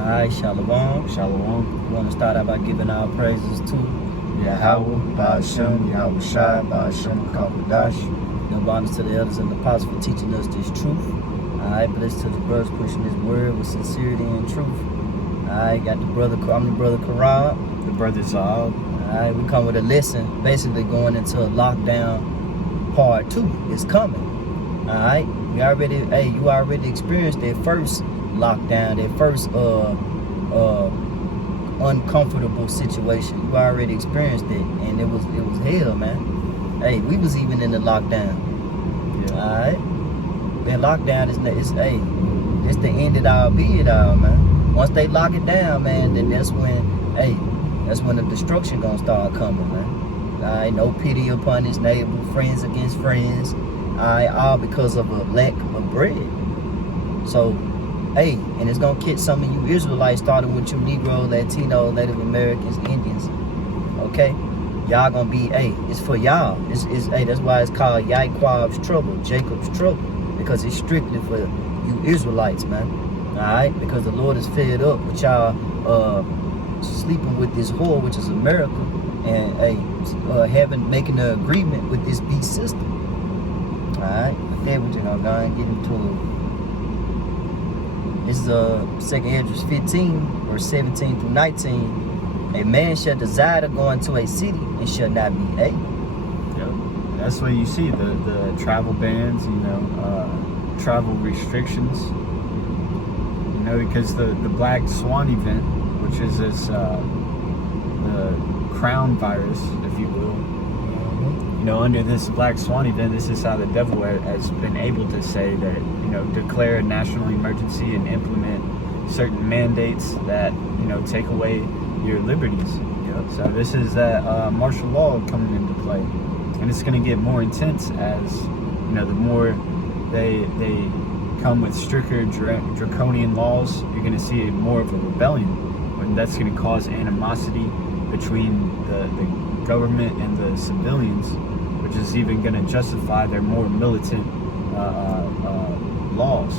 Alright, Shalom. Shalom. We want to start out by giving our praises to Yahweh, Ba'ashem, Yahweh Shai, Ba'ashem, Kabadash. give honor to the elders and the apostles for teaching us this truth. Alright, bless to the brothers pushing this word with sincerity and truth. Alright, got the brother, I'm the brother Karan. The brother Zahab. Alright, we come with a lesson, basically going into a lockdown part 2. It's coming. Alright, you already experienced that first lockdown, that first uncomfortable situation. You already experienced it, and it was hell, man. Hey, we was even in the lockdown. Yeah. Alright, that lockdown it's the end of all be it all, man. Once they lock it down, man, then that's when the destruction gonna start coming, man. Alright, no pity upon his neighbor, friends against friends. Alright, all because of a lack of bread. So, hey, and it's gonna catch some of you Israelites, starting with you Negro, Latino, Native Americans, Indians. Okay, y'all gonna be, it's for y'all. That's why it's called Yaquab's trouble, Jacob's trouble, because it's strictly for you Israelites, man. All right, because the Lord is fed up with y'all sleeping with this whore, which is America, and making an agreement with this beast system. All right, but then we're gonna go and get into it. This is 2 Esdras 15, verse 17 through 19. A man shall desire to go into a city and shall not be able. Yep. That's what you see, the travel bans, travel restrictions. Because the Black Swan event, which is this the crown virus, if you will. Under this Black Swan event, this is how the devil has been able to say that, declare a national emergency and implement certain mandates that, take away your liberties. Yep. So this is that martial law coming into play. And it's going to get more intense as, the more they come with stricter draconian laws, you're going to see more of a rebellion. And that's going to cause animosity between the government and the civilians, which is even going to justify their more militant laws,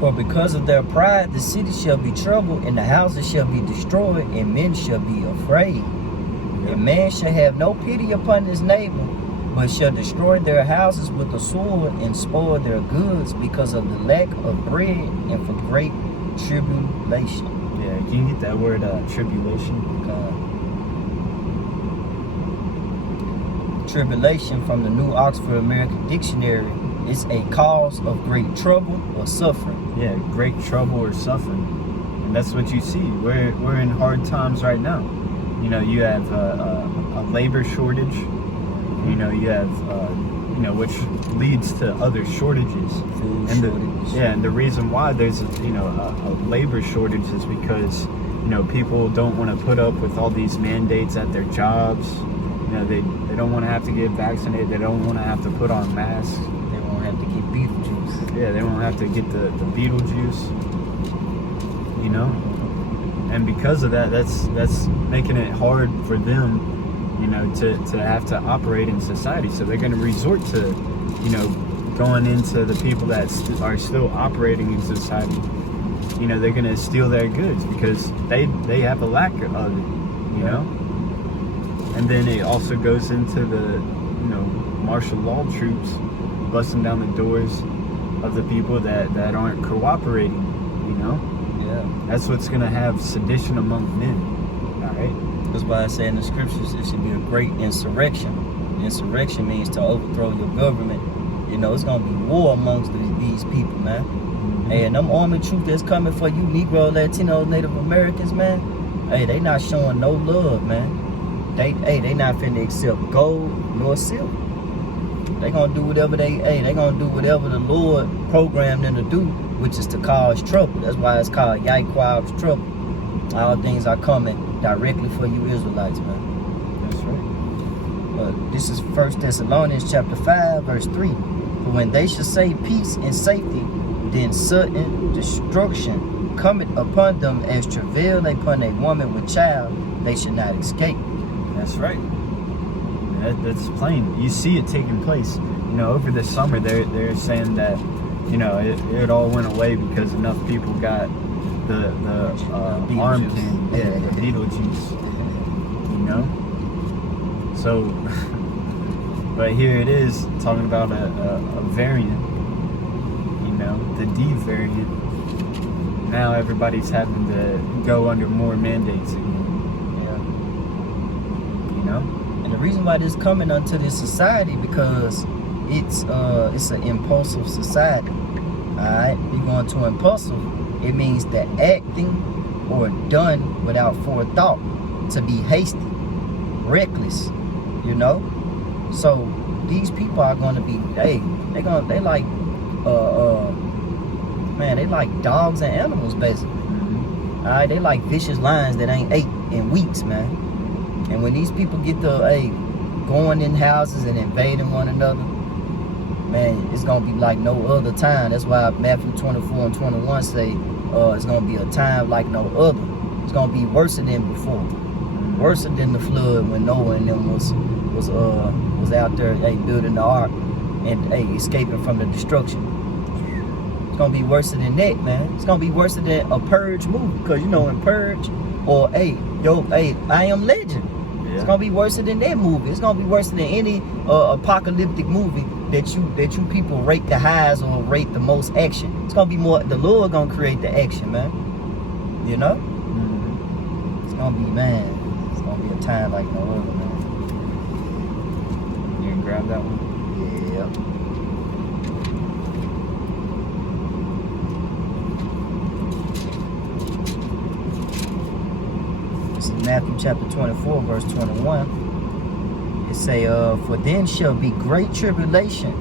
For because of their pride, the city shall be troubled, and the houses shall be destroyed, and men shall be afraid. Yep. And man shall have no pity upon his neighbor, but shall destroy their houses with the sword, and spoil their goods because of the lack of bread, and for great tribulation. Yeah, can you get that word tribulation? Tribulation from the New Oxford American Dictionary is a cause of great trouble or suffering. Yeah, great trouble or suffering. And that's what you see. We're in hard times right now. You have a labor shortage. You have which leads to other shortages. Food shortage. And the reason why there's a labor shortage is because people don't want to put up with all these mandates at their jobs. They don't want to have to get vaccinated. They don't want to have to put on masks. They won't have to get beetle juice. Yeah, they won't have to get the beetle juice. And because of that, that's making it hard for them, to have to operate in society. So they're going to resort to, going into the people that are still operating in society. They're going to steal their goods because they have a lack of it, And then it also goes into the, martial law troops busting down the doors of the people that aren't cooperating, Yeah. That's what's going to have sedition among men, all right? That's why I say in the scriptures it should be a great insurrection. Insurrection means to overthrow your government. It's going to be war amongst these people, man. Mm-hmm. Hey, and them army troops that's coming for you Negro, Latino, Native Americans, man, hey, they not showing no love, man. They not finna accept gold nor silver. They gonna do whatever they gonna do whatever the Lord programmed them to do, which is to cause trouble. That's why it's called Yaquab's trouble. All things are coming directly for you Israelites, man. That's right. This is 1 Thessalonians chapter 5, verse 3. For when they shall say peace and safety, then sudden destruction cometh upon them as travail upon a woman with child, they should not escape. That's right. That's plain. You see it taking place. Over the summer, they're saying that you know, it all went away because enough people got the arm Beetlejuice. candy, yeah, the Beetlejuice, you know. So, but here it is talking about a variant, you know, the D variant. Now everybody's having to go under more mandates again, Yeah. you know. And the reason why this coming onto this society because it's an impulsive society. Alright? You're going to impulsive, it means that acting or done without forethought, to be hasty, reckless, you know? So these people are gonna be they like man, they like dogs and animals basically. Alright, they like vicious lions that ain't ate in weeks, man. And when these people get to going in houses and invading one another, man, it's gonna be like no other time. That's why Matthew 24 and 21 say it's gonna be a time like no other. It's gonna be worse than before, worse than the flood when Noah and them was out there building the ark and escaping from the destruction. It's gonna be worse than that, man. It's gonna be worse than a Purge movie, because you know in Purge or I Am Legend. Yeah. It's gonna be worse than that movie. It's gonna be worse than any apocalyptic movie that you people rate the highs or rate the most action. It's gonna be more. The Lord gonna create the action, man. You know. It's gonna be, man. It's gonna be a time like no other, man. You can grab that one. Yeah. This is Matthew chapter 24, verse 21. It say, for then shall be great tribulation,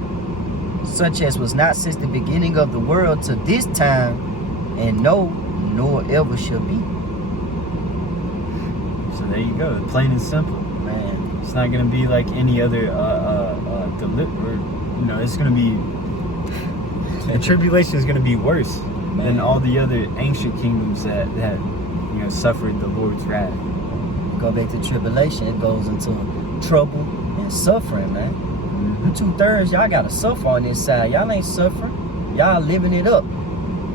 such as was not since the beginning of the world to this time, and no, nor ever shall be. So there you go, plain and simple. Man, It's not gonna be like any other you know, it's gonna be the tribulation is gonna be worse than all the other ancient kingdoms that you know suffered the Lord's wrath. go back to tribulation, it goes into trouble and suffering, man. You 2/3, y'all gotta suffer on this side. Y'all ain't suffering. Y'all living it up.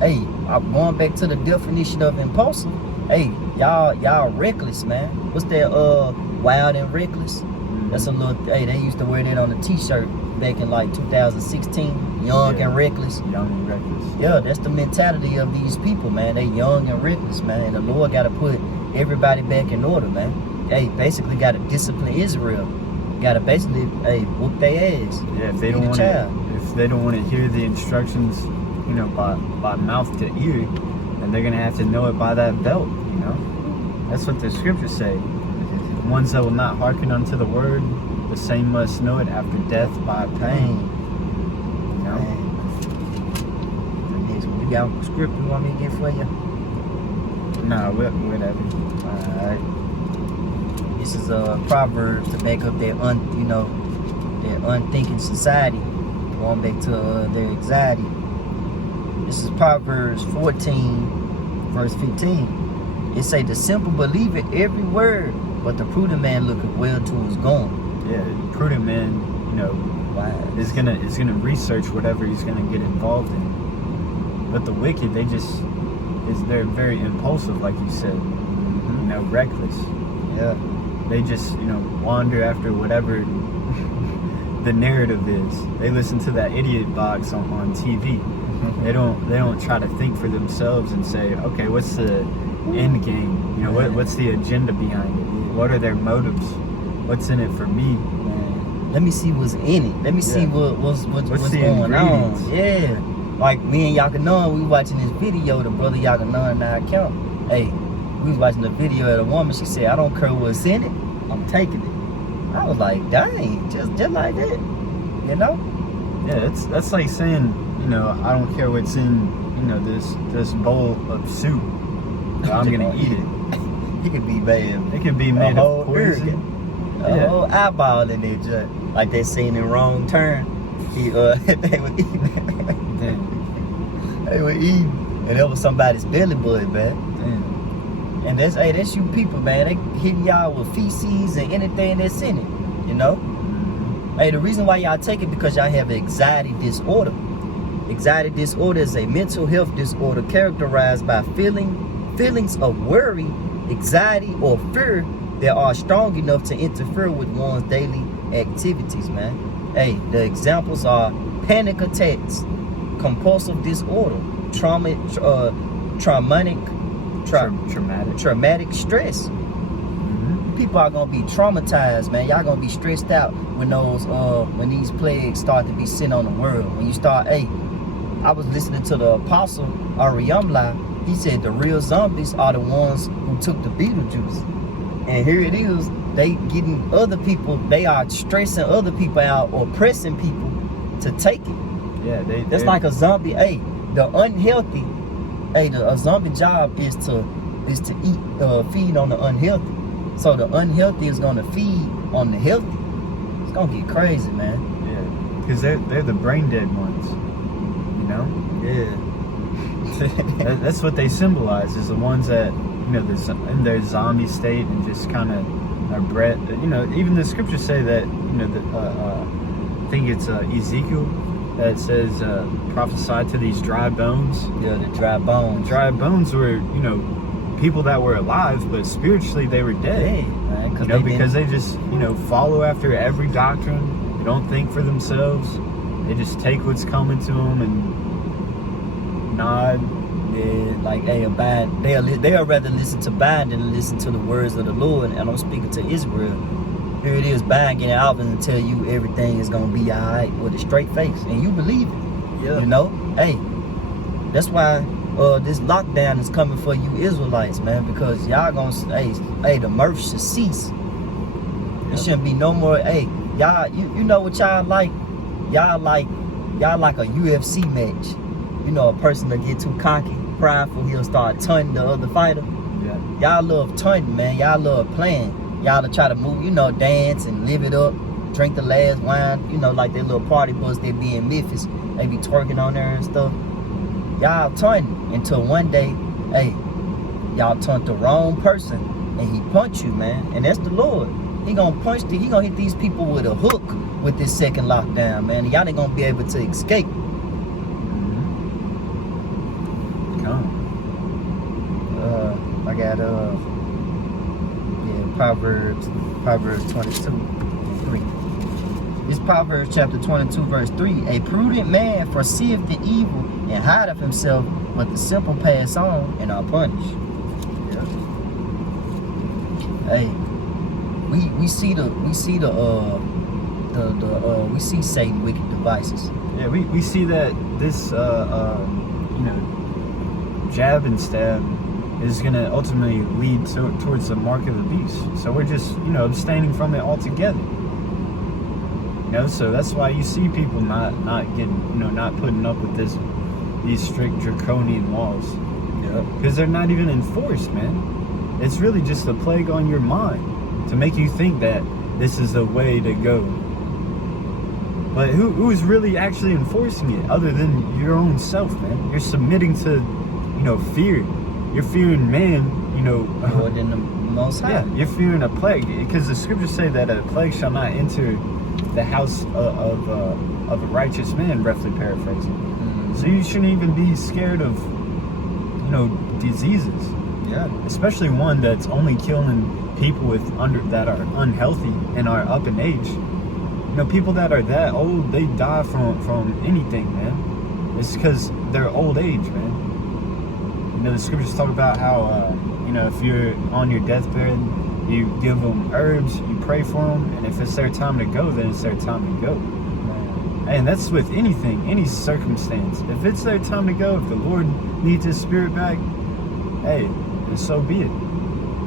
Hey, I'm going back to the definition of impulsive. Hey, y'all reckless, man. What's that wild and reckless? That's a little they used to wear that on a t-shirt back in like 2016. Young and reckless. Young and reckless. Yeah, that's the mentality of these people, man. They young and reckless, man. And the Lord gotta put everybody back in order, man. Hey, basically gotta discipline Israel. Gotta basically whoop their ass. Yeah, if they don't want to hear the instructions, you know, by mouth to ear, then they're gonna have to know it by that belt, you know. That's what the scriptures say. The ones that will not hearken unto the word, the same must know it after death by pain. You know? The next one, you got a script you want me to get for you? No, whatever. Alright. This is Proverbs to back up their their unthinking society, going back to their anxiety. This is Proverbs 14, verse 15. It say, the simple believe it every word, but the prudent man looketh well to his going. Yeah, prudent man, you know, is gonna research whatever he's gonna get involved in. But the wicked, they're very impulsive, like you said. You know, reckless. Yeah. They just, you know, wander after whatever the narrative is. They listen to that idiot box on TV. They don't try to think for themselves and say, okay, what's the end game? You know, what's the agenda behind it? What are their motives? What's in it for me? Man, let me see what's in it. Let me see what's the going on. ingredients? Yeah. Like me and Yakanon, we watching this video, the brother Yakanon and I account. Hey, we was watching the video of a woman, she said, I don't care what's in it, I'm taking it. I was like, dang, just like that. You know? Yeah, that's like saying, you know, I don't care what's in, you know, this bowl of soup. I'm gonna eat it. It could be made. It could be made of poison. A whole eyeball in there, just like that scene in Wrong Turn. They were eating. They were eating, and that was somebody's belly button, man. Damn. And that's you people, man. They hitting y'all with feces and anything that's in it, you know. Hey, the reason why y'all take it because y'all have anxiety disorder. Anxiety disorder is a mental health disorder characterized by feelings of worry, anxiety, or fear that are strong enough to interfere with one's daily activities, man. Hey, the examples are panic attacks, compulsive disorder, traumatic stress. People are gonna be traumatized, man. Y'all gonna be stressed out when these plagues start to be sent on the world. When you start, I was listening to the apostle Ariamla. He said the real zombies are the ones who took the Beetlejuice. And here it is, they getting other people, they are stressing other people out or pressing people to take it. Yeah, that's like a zombie. Hey, the unhealthy, a zombie job is to eat, feed on the unhealthy. So the unhealthy is gonna feed on the healthy. It's gonna get crazy, man. Yeah, because they're the brain dead ones, you know. Yeah. That's what they symbolize, is the ones that, you know, in their zombie state and just kind of are bred. You know, even the scriptures say that, you know, I think it's Ezekiel that says prophesy to these dry bones. Yeah, the dry bones. Dry bones were, you know, people that were alive, but spiritually they were dead. Man, you know, because they just, you know, follow after every doctrine. They don't think for themselves. They just take what's coming to them and nod. Yeah, like, abide. They'll rather listen to bind than listen to the words of the Lord. And I'm speaking to Israel. Here it is, bind getting out and tell you everything is gonna be alright with a straight face, and you believe it. Yeah. You know, that's why this lockdown is coming for you Israelites, man, because y'all gonna the mirth should cease. There shouldn't be no more. Y'all, you know what y'all like? Y'all like a UFC match. You know, a person that get too cocky, prideful, he'll start taunting the other fighter. Yeah. Y'all love taunting, man. Y'all love playing. Y'all to try to move, you know, dance and live it up, drink the last wine, you know, like that little party bus they be in Memphis. They be twerking on there and stuff. Y'all taunting until one day, y'all taunt the wrong person and he punch you, man. And that's the Lord. He gonna hit these people with a hook with this second lockdown, man. Y'all ain't gonna be able to escape. I got Proverbs 22:3. It's Proverbs chapter 22 verse 3. A prudent man foreseeth the evil and hideth himself, but the simple pass on and are punished. Yeah. We see Satan wicked devices. Yeah, we see that this you know, jab and stab is going to ultimately lead towards the mark of the beast. So we're just, you know, abstaining from it altogether. You know, so that's why you see people not getting, you know, not putting up with these strict draconian laws. Yeah. Because they're not even enforced, man. It's really just a plague on your mind to make you think that this is the way to go. But who's really actually enforcing it other than your own self, man? You're submitting to, you know, fear. You're fearing man, you know, more than the Most High. Yeah, you're fearing a plague, because the scriptures say that a plague shall not enter the house of a righteous man, roughly paraphrasing. Mm-hmm. So you shouldn't even be scared of, you know, diseases. Yeah. Especially one that's only killing people that are unhealthy and are up in age. You know, people that are that old, they die from anything, man. It's because they're old age, man. You know, the scriptures talk about how, you know, if you're on your deathbed, you give them herbs, you pray for them, and if it's their time to go, then it's their time to go. And that's with anything, any circumstance. If it's their time to go, if the Lord needs His Spirit back, hey, then so be it.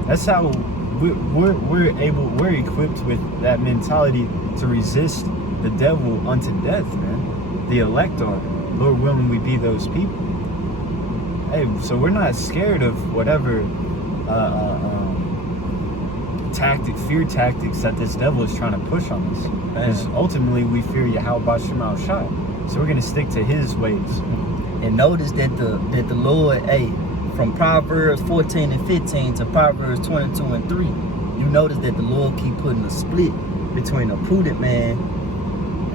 That's how we're equipped with that mentality to resist the devil unto death, man. The elect are. Lord willing, we be those people. Hey, so we're not scared of whatever fear tactics that this devil is trying to push on us. Because ultimately we fear Yahweh Shema Shai. So we're going to stick to His ways. And notice that the Lord, from Proverbs 14 and 15 to Proverbs 22 and 3, you notice that the Lord keep putting a split between a prudent man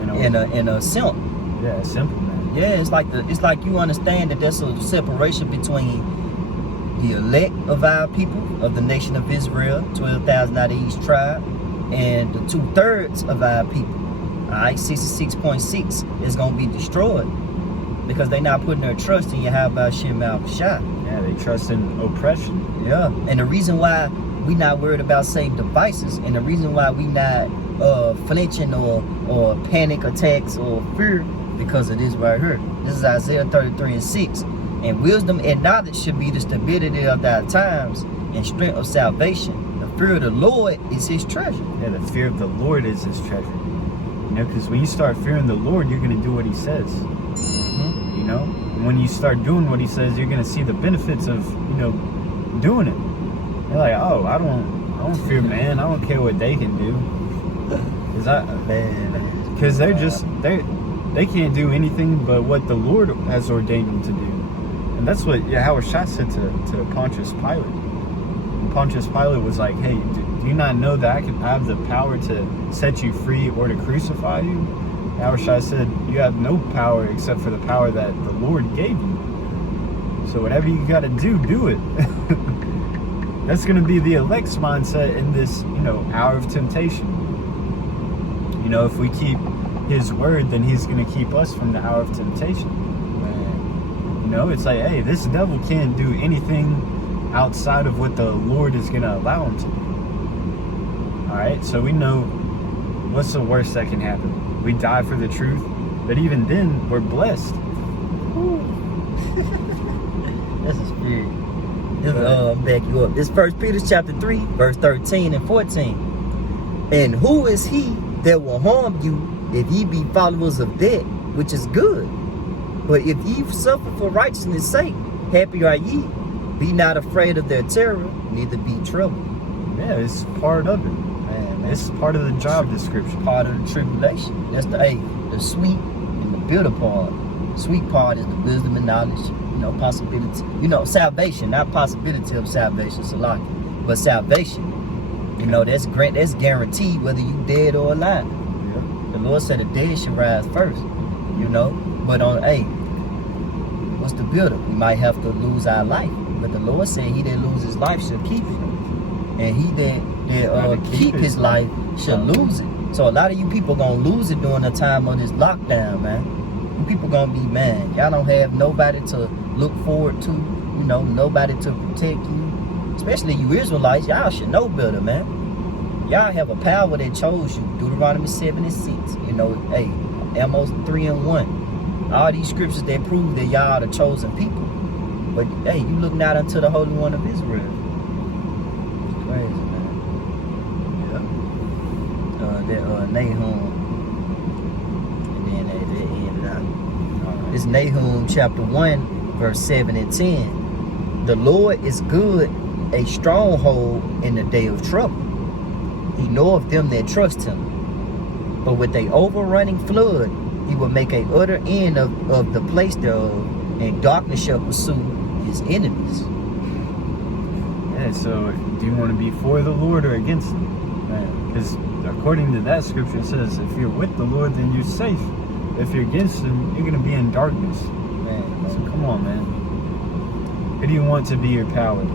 and a simp. Yeah, a simple man. Yeah, it's like you understand that there's a separation between the elect of our people, of the nation of Israel, 12,000 out of each tribe, and the 2/3 of our people. Alright, 66.6 is gonna be destroyed because they're not putting their trust in Yahweh Shem Shai. Yeah, they trust in oppression. Yeah, and the reason why we not worried about Satan devices, and the reason why we not flinching or panic attacks or fear, because of this right here. This is Isaiah 33:6. And wisdom and knowledge should be the stability of thy times and strength of salvation. The fear of the Lord is his treasure. Yeah, the fear of the Lord is his treasure. You know, because when you start fearing the Lord, you're going to do what he says. Mm-hmm. You know, and when you start doing what he says, you're going to see the benefits of, you know, doing it. You're like, oh, I don't fear man. I don't care what they can do. Because they can't do anything but what the Lord has ordained them to do. And that's what Yahweh Shai said to Pontius Pilate. And Pontius Pilate was like, hey, do you not know that I have the power to set you free or to crucify you? Yahweh Shai said, you have no power except for the power that the Lord gave you. So whatever you got to do it. That's going to be the elect's mindset in this, you know, hour of temptation. You know, if we keep his word, then he's going to keep us from the hour of temptation. You know, it's like, hey, this devil can't do anything outside of what the Lord is going to allow him to do. All right, so we know what's the worst that can happen. We die for the truth, but even then, we're blessed. That's a spirit. Back you up. This 1 Peter chapter 3, verse 13 and 14. And who is he that will harm you if ye be followers of that which is good? But if ye suffer for righteousness' sake, happy are ye. Be not afraid of their terror, neither be troubled. Yeah, it's part of it. Man. It's part of the job description. Part of the tribulation. That's the sweet and the bitter part. Sweet part is the wisdom and knowledge, you know, possibility. You know, salvation, not possibility of salvation, Salaki, but salvation. You know, that's guaranteed whether you dead or alive. Yeah. The Lord said the dead should rise first, you know. But what's the builder? We might have to lose our life. But the Lord said he that loses his life shall keep it. And he that keep his life shall lose it. So a lot of you people gonna lose it during the time of this lockdown, man. You people gonna be mad. Y'all don't have nobody to look forward to, you know, nobody to protect you. Especially you Israelites, y'all should know better, man. Y'all have a power that chose you. Deuteronomy 7:6. You know, Amos 3:1. All these scriptures that prove that y'all are the chosen people. But hey, you look not unto the Holy One of Israel. It's crazy, man. Yeah. Nahum. And then they ended up. It's Nahum chapter 1, verse 7 and 10. The Lord is good, a stronghold in the day of trouble. He knoweth them that trust him. But with a overrunning flood, he will make a utter end of the place thereof, and darkness shall pursue his enemies. Yeah, so do you want to be for the Lord or against him? Because according to that scripture, it says, if you're with the Lord, then you're safe. If you're against him, you're going to be in darkness. Man. So come on, man. Who do you want to be your power?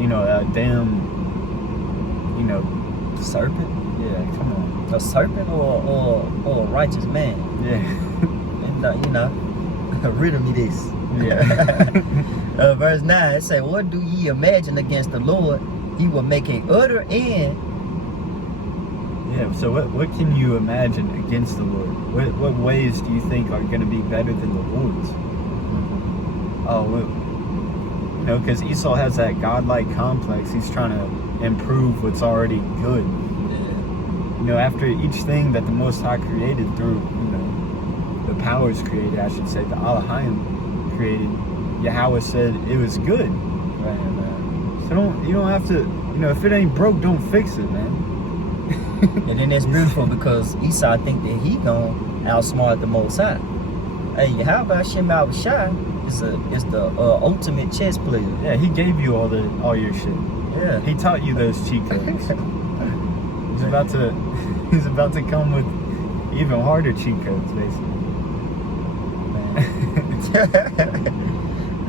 You know, a damn, you know, Serpent? yeah, come on. A serpent or a righteous man? Yeah. And you know, riddle me this. Yeah. Verse 9, it say, what do ye imagine against the Lord? He will make a utter end. Yeah, so what can you imagine against the Lord? What ways do you think are going to be better than the Lord's? Oh, you know, because Esau has that godlike complex. He's trying to improve what's already good. You know, after each thing that the Most High created through, you know, the powers created, I should say, the Elohim created, Yahweh said it was good. Right, man. So you don't have to, you know, if it ain't broke, don't fix it, man. And then that's beautiful because Esau think that he gonna outsmart the Most High. Hey, how about Shem Shai is the ultimate chess player. Yeah, he gave you all your shit. Yeah. He taught you those cheat codes. He's about to come with even harder cheat codes, basically.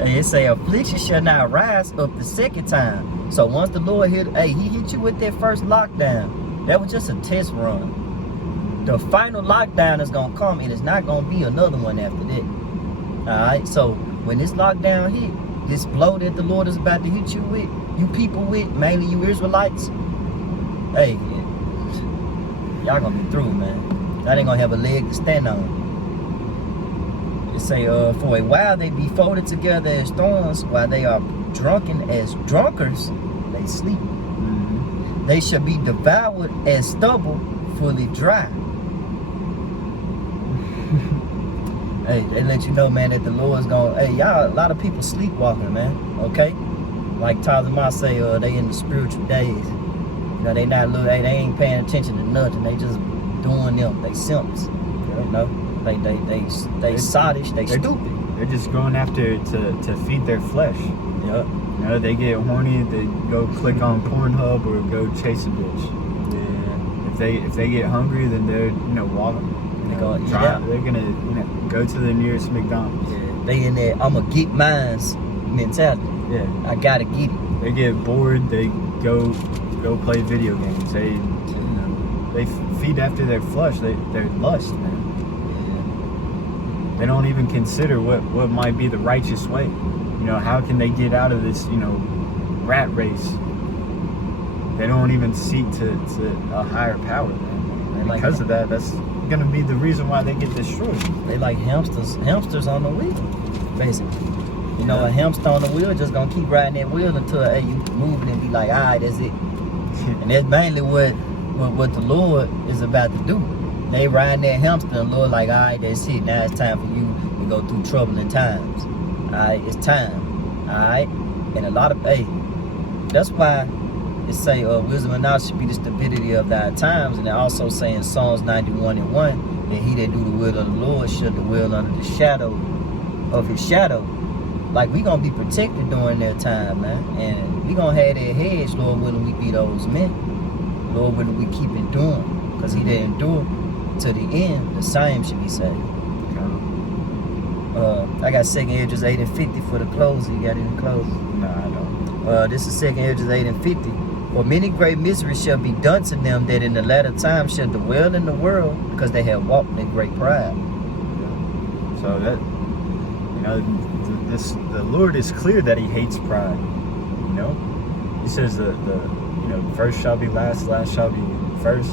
It say affliction shall not rise up the second time. So once the Lord he hit you with that first lockdown, that was just a test run. The final lockdown is gonna come, and it's not gonna be another one after that. Alright, so when this lockdown hit, this blow that the Lord is about to hit you with, you people with, mainly you Israelites, hey, y'all gonna be through, man. Y'all ain't gonna have a leg to stand on. It say, for a while they be folded together as thorns, while they are drunken as drunkards, they sleep. Mm-hmm. They shall be devoured as stubble, fully dry. Hey, they let you know, man, that the Lord's gonna, hey, y'all, a lot of people sleepwalking, man, okay? Like Tazama say, they in the spiritual days. You know, they not look, hey, they ain't paying attention to nothing. They just doing them. They simps, you know? They sottish, they stupid. They're just going after to feed their flesh. Yep. You know, they get horny, they go click on Pornhub or go chase a bitch. Yeah. If they get hungry, then they're walking. They gonna eat They're out. gonna go to the nearest McDonald's. Yeah. They in there, I'ma get mines mentality. Yeah. I gotta get it. They get bored, they go play video games. They feed after their flesh, their lust, man. They don't even consider what might be the righteous way. You know, how can they get out of this, rat race? They don't even seek to a higher power, man. And because of that, that's gonna be the reason why they get destroyed. They like hamsters on the wheel, basically. You know, a hamster on the wheel just gonna keep riding that wheel until hey, you move it and be like, all right, that's it. And that's mainly what the Lord is about to do. They riding that hamster and the Lord like, all right, that's it. Now it's time for you to go through troubling times. All right, it's time. All right, and a lot of that's why it say wisdom and knowledge should be the stability of thy times, and it also say in Psalms 91:1 that he that do the will of the Lord shall dwell under the shadow of his shadow. Like we gonna be protected during that time, man, and we gonna have that hedge, Lord willing we be those men. Lord willing we keep enduring, because he that endure to the end, the same should be saved. I got 2 Esdras 8:50 for the closing. You got any closing? No, I don't. This is 2 Esdras 8:50. For many great miseries shall be done to them that in the latter time shall dwell in the world, because they have walked in great pride. So that, the Lord is clear that he hates pride. He says the first shall be last, last shall be first.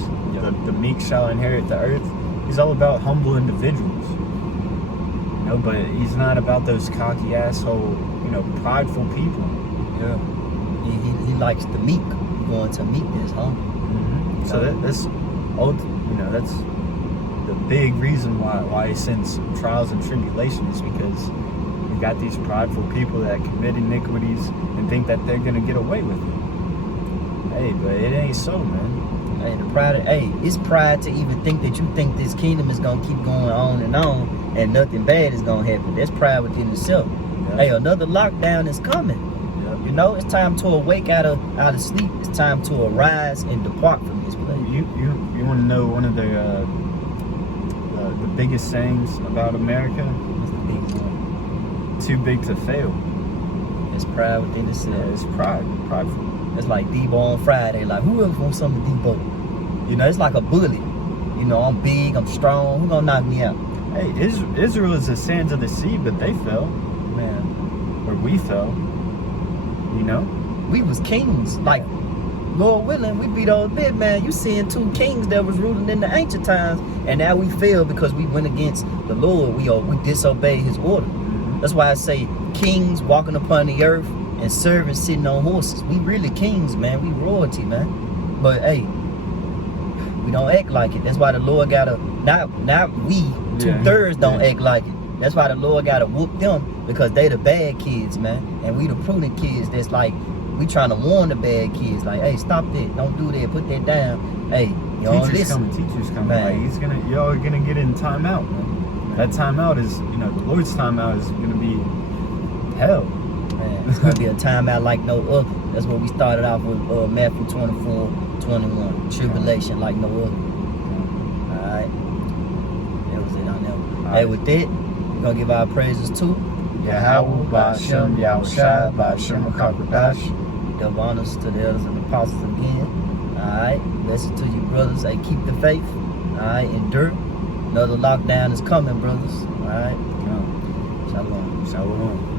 The meek shall inherit the earth. He's all about humble individuals. But he's not about those cocky asshole, prideful people. Yeah. He likes the meek. Going to meekness, huh? Mm-hmm. So that's the big reason why he sends trials and tribulations, because you got these prideful people that commit iniquities and think that they're gonna get away with it. Hey, but it ain't so, man. Hey, the pride. It's pride to even think that you think this kingdom is gonna keep going on and nothing bad is gonna happen. That's pride within itself. Yep. Hey, another lockdown is coming. Yep. It's time to awake out of sleep. It's time to arise and depart from this place. You want to know one of the biggest sayings about America? It's the biggest one. Too big to fail. It's pride within itself. Yeah, it's prideful. It's like Debo on Friday. Like, who else wants some of Debo? It's like a bully. I'm big, I'm strong. Who gonna knock me out? Hey, Israel is the sands of the sea, but they fell. Man. Or we fell. We was kings. Like, Lord willing, we be those big, man. You seeing 2 kings that was ruling in the ancient times, and now we fail because we went against the Lord. We disobeyed his order. That's why I say kings walking upon the earth and servants sitting on horses. We really kings, man. We royalty, man. But hey, we don't act like it. That's why the Lord gotta not we 2/3 don't act like it. That's why the Lord gotta whoop them, because they the bad kids, man, and we the prudent kids. That's like we trying to warn the bad kids, like, hey, stop that, don't do that, put that down. Hey, y'all listen. Teachers coming. Like, y'all are gonna get in timeout, man. That timeout is, the Lord's timeout is gonna be hell. Man, it's gonna be a timeout like no other. That's what we started off with Matthew 24:21. Tribulation like no other. Alright. That was it on that one. Hey, with that, We're gonna give our praises to Yahweh, Ba'Shem, Yahushai, Ba'Shem, Akakwadash. Double honors to the elders and apostles again. Alright, blessings to you brothers. Hey, keep the faith. Alright, endure. Another lockdown is coming, brothers. Alright. Come. Shalom. Shalom.